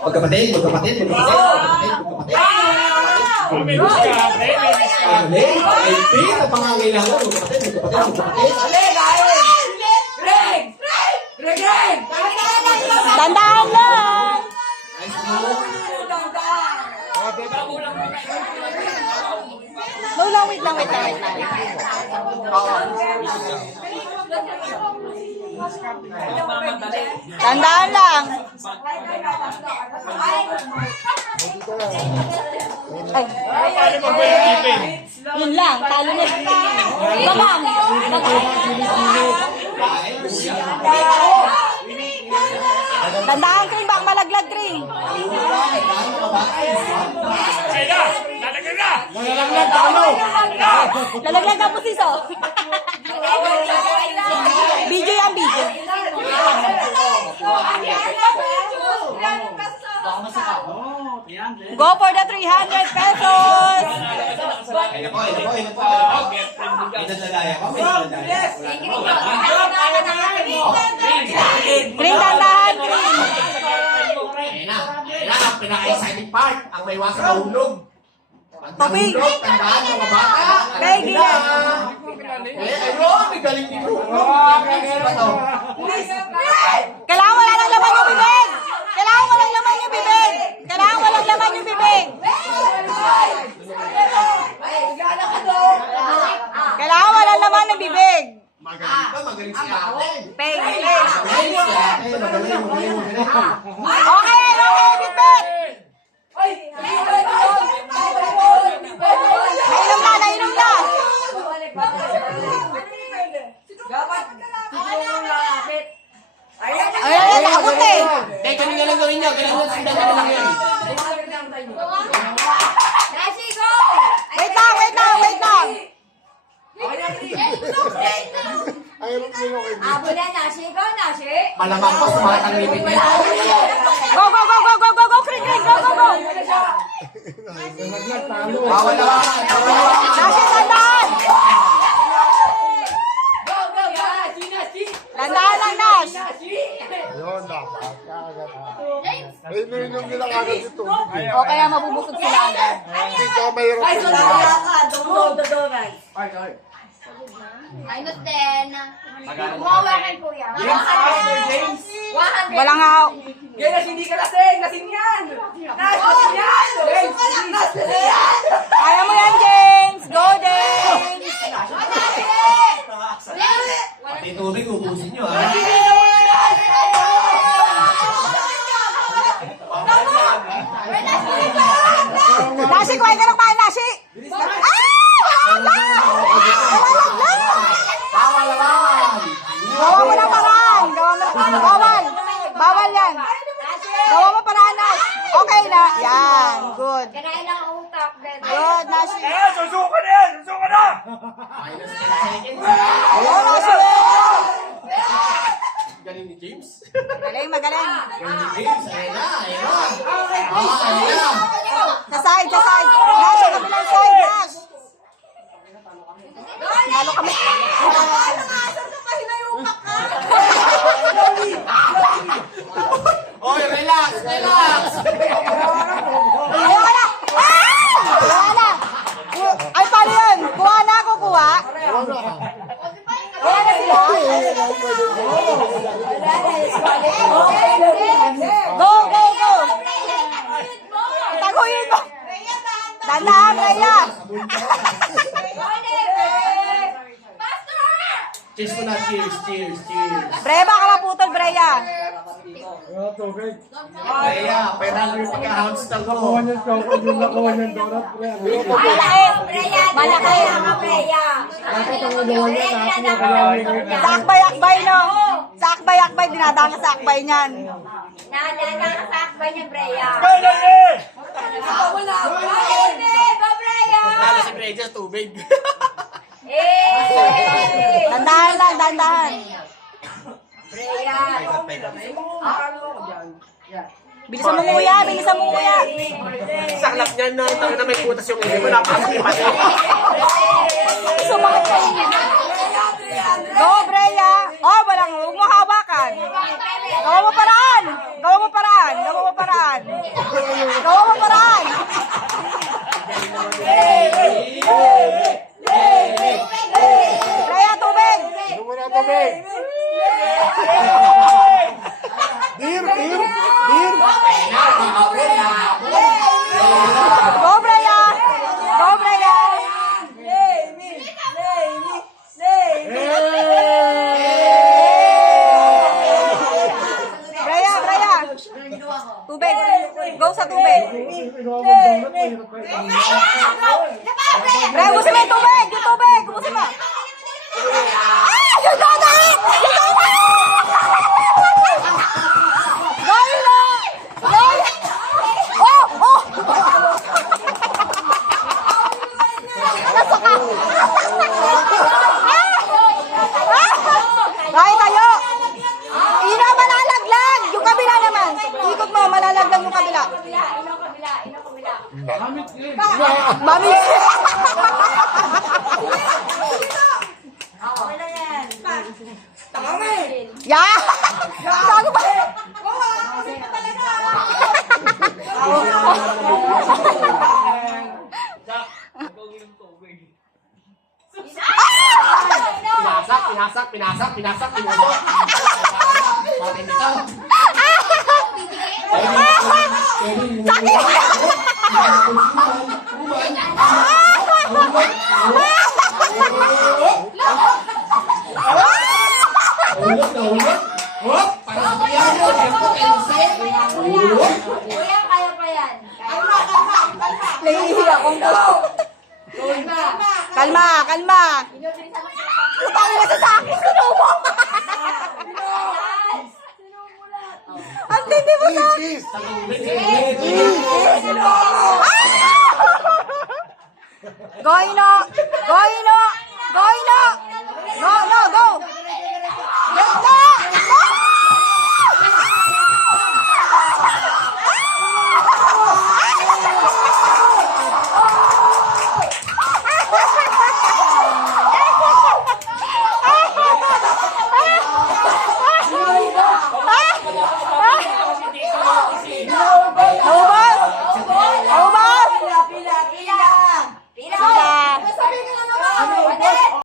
Magkapatid, magkapatid, magkapatid, magkapatid, magkapatid. May wish ka, may wish ka. Ay, pita pangangailangan. Magkapatid, magkapatid, magkapatid. Tandaan lang! No lang, wait lang. Tandaan lang. Ay. Paano mag-win-keeping? Yun lang, talo na. Babang! Tandaan, Kring, bang malaglag, Kring. Ay na! Lalagyan na! Lalaglag na po siso. Video yan, video. Go for the 300 pesos! Ayun po, ayun po, ayun po. May dadalaya ko, may dadalaya. Kring, tandaan, Kring. Ayun na, ang pinaka-exciting part, ang may iwasan na hulog. Tubig. Tandaan mga bata. Peggy. Ayun, may galing dito. Kailangan wala lang laman yung bibig! Kailangan walang laman yung bibig! Kailangan walang laman yung bibig! Kailangan walang laman ng bibig! Magaling ka, magaling si ate. Peg. Magaling si ate, magaling. Okay, bibig! Nainom na! Ay, takot eh! Dahil kami nga lang gawin niyo, kailangan sundan na lang yan. Wait lang! Malamang po, sumakat ang limit na yan. Go, Kring, go! Bawal na. Nashi, tandaan! Tandaan lang, Nash! Ayun, dapat. Ay, nainom nila agad ito. O kaya mabubusog sila agad. Hindi ka mayroon sila. Minus 10. Mawawakan po yan. James! Wala nga. Nas, hindi ka lasing! Lasing yan! Nas, lasing yan! Nas, lasing yan! Kaya mo yan, James! Go, James! Pati tubig, ubusin niyo ha. Nashi, kuhay ka ng pahay, Nashi! Wala! Gawa mo ng paraan! Bawal yan! Gawa mo paraan, Nash! Okay na! Yan! Good! Kanain lang ang utak. Good, Nashi! Susuko na yan! Susuko na! Go, Nashi! Galing ni James. Magaling! Galing ni James. Ayun na, ayun na. Ayun na. Sa side! Nash, sa kabilang side, Nash! Lalo kami. Oy, relax. Wala! Ay, paano yun? Kuha na ako, kuha? Kuha na sila? Go! Taguhin mo! Tandaan, Rhea! Cheers mo na, cheers. Bre, baka maputol, Breya. Kaya, pera lang yung pagka-hamster ko. Malaki. Sa akbay-akbay, no? Sa akbay-akbay, dinadaan ka sa akbay niyan. Nakasakbay niya, Breya. Lalo si Breja, tubig. Tandaan lang, tandaan. Bilisan mo nguya, bilisan mo nguya. Saklap niyan na may putas yung hindi mo napakasipan. Sumakit ka inyo. Go, Breya. Oh, huwag mo hawakan. Gawa mo paraan. Go, Brian! Go, Brian! Brian! Tubig. Go sa tubig. Brian, gusto mo yung tubig! Yung tubig! Gusto mo! Ah! Yung tubig! Yung tubig! Gawin na! Gawin! Oh! Oh! Nasaka! Ay, tayo! Ina, malalaglag! Yung kabila naman. Ikot mo, malalaglag yung kabila. Mami! Yeah! Gago ba? Pinasak. Bakit ito? Kuya, kaya pa yan. Nahihiya akong gusto. Kalma, kalma. Putang ina sa akin, sinubo. Ang tindi mo sa akin. Goino! Goino!